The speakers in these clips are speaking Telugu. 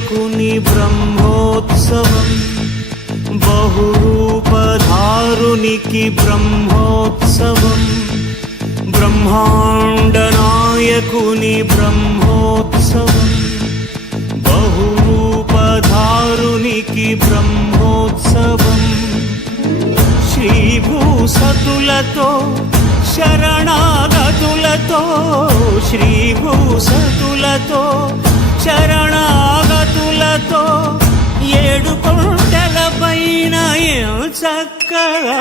శకుని బ్రహ్మోత్సవం. బహురూపధారునికి బ్రహ్మోత్సవం. బ్రహ్మాండనాయకుని బ్రహ్మోత్సవం. బహురూపధారునికి బ్రహ్మోత్సవం. శ్రీభూసతులతో శరణాగతులతో శ్రీభూసతులతో చరణాగతులతో ఏడు కొండల పైన చక్కగా?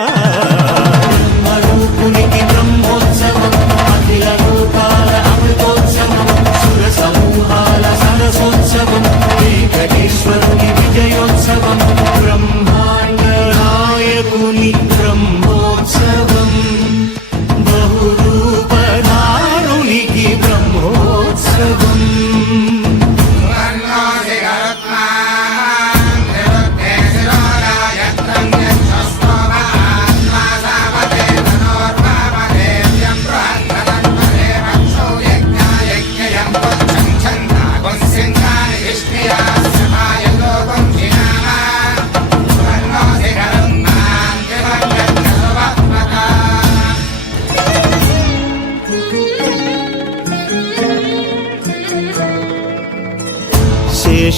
బ్రహ్మరూపునికి బ్రహ్మోత్సవం అఖిల లోకాల అమృతోత్సవం సుర సమూహాల సరసోత్సవం.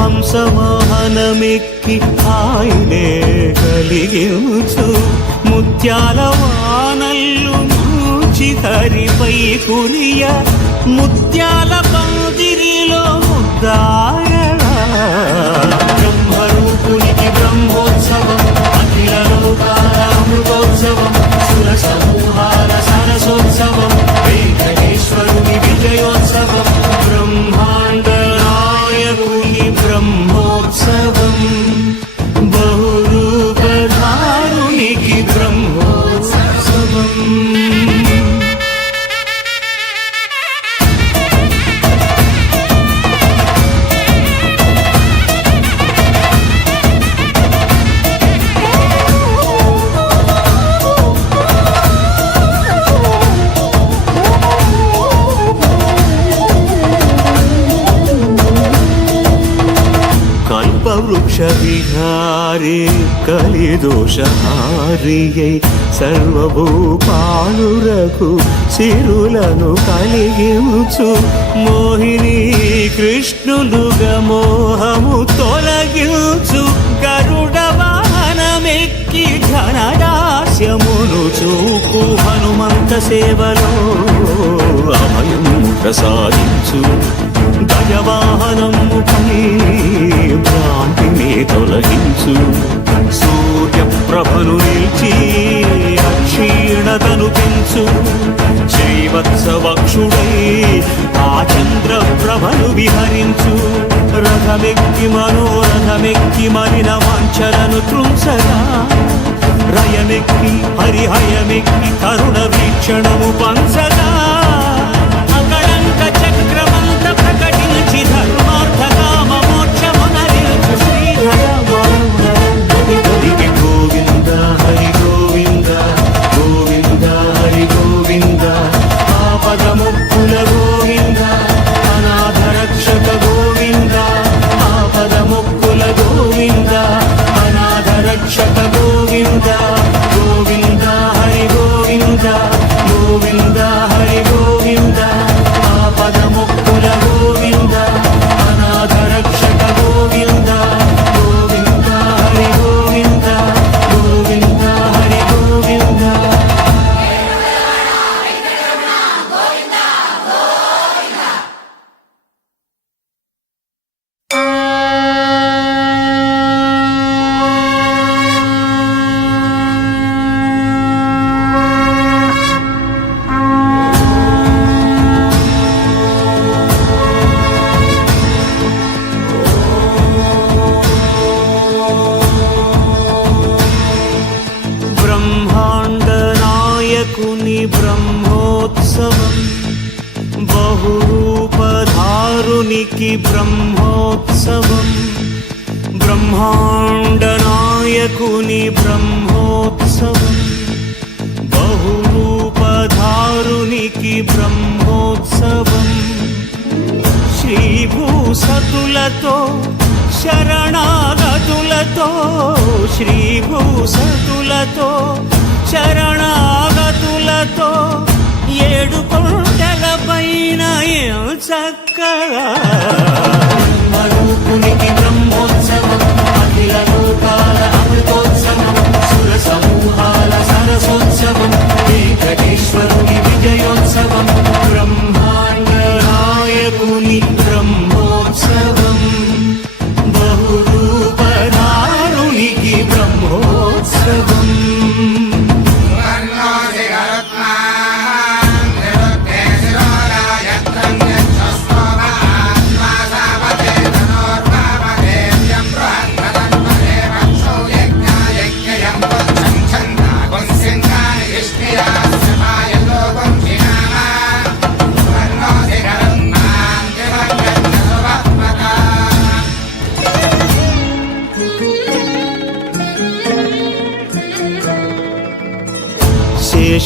హంసవాహనమెక్కి ఆయనే కలిగించు ముత్యాల వానల్లు మూచి హరిపై కురియ ముత్యాల పందిరిలో ముద్దా దోషహారియై సర్వభూపాలురకు సిరులను కలిగించు. మోహిని కృష్ణులుగా మోహము తొలగించు. గరుడ వాహనమెక్కి ఘనదాస్యమును చూపు. హనుమంత సేవలో అభయం ప్రసాదించు. గజవాహనముపై భ్రాంతిని వీక్షణము బ్రహ్మోత్సవం బహురూపధారునికి బ్రహ్మోత్సవం బ్రహ్మాండనాయకుని బ్రహ్మోత్సవం బహురూపధారునికి బ్రహ్మోత్సవం శ్రీభూసతులతో శరణాగతులతో శ్రీభూసతులతో శరణాగతులతో ఏడు కొండల పైన చక్కగా? బ్రహ్మరూపునికి బ్రహ్మోత్సవం అఖిల లోకాల అమృతోత్సవం సుర సమూహాల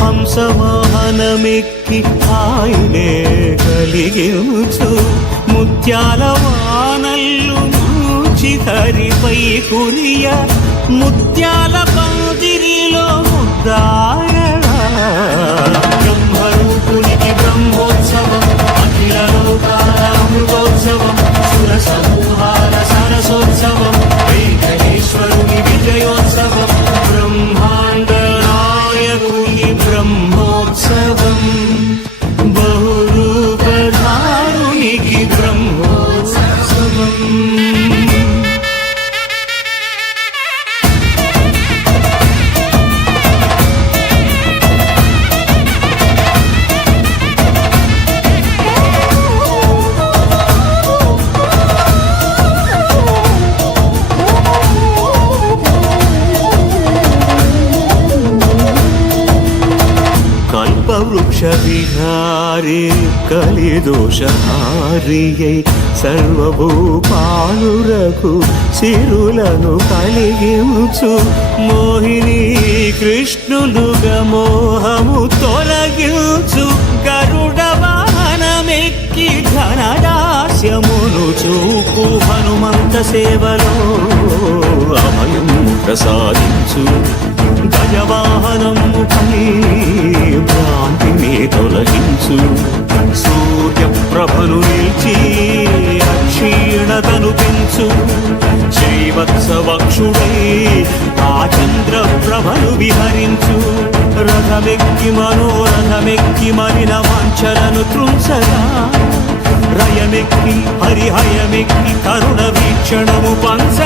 హంసవాహనమెక్కి ఆయనే కలిగించు. ముత్యాల వానల్లు మూచి హరిపై కురియ. ముత్యాల కలిదోషహారియై సర్వభూపాలురకు సిరులను కలిగించు. మోహిని కృష్ణులుగా మోహము తొలగించు. గరుడ వాహనమెక్కి ఘనదాస్యమును చూపు. హనుమంత సేవలో అమయం ప్రసాదించు. గజవాహనముపై భ్రాంతిని కరుణ వీక్షణము పంచ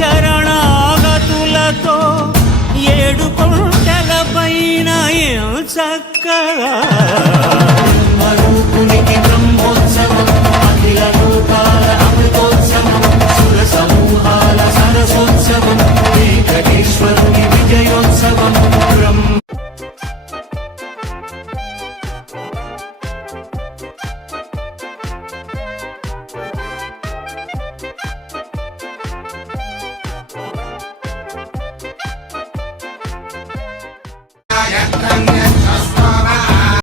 శరణాగతులతో ఏడు కొండల పైన చక్కగా? మరుపునికి